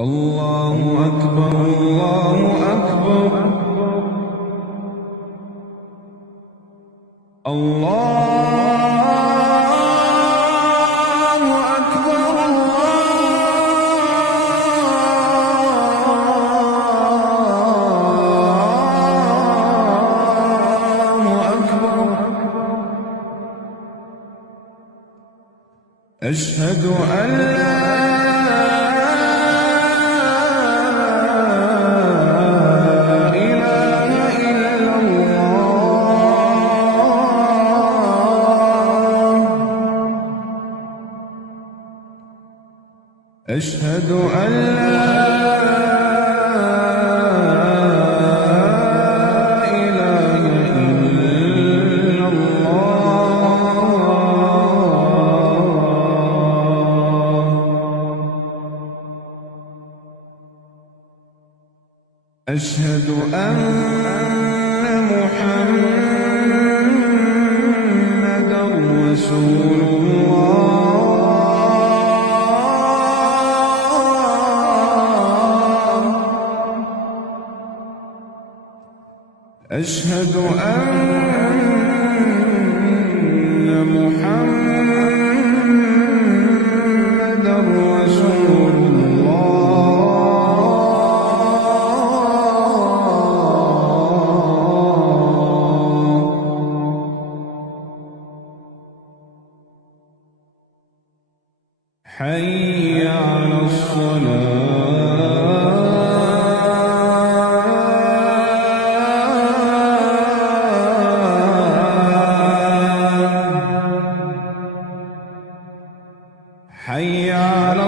الله أكبر الله أكبر الله أكبر الله أكبر أشهد أن لا أشهد أن لا إله إلا الله أشهد أن محمدًا رسول الله أشهد أن محمدًا رسول الله حي على الصلاة حي على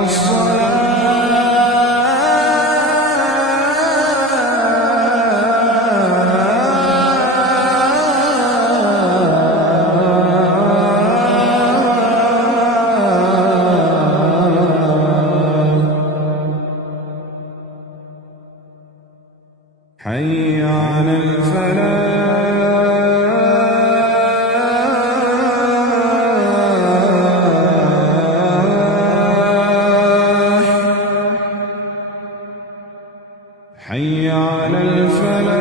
حي على الفلاح حي على الفلاح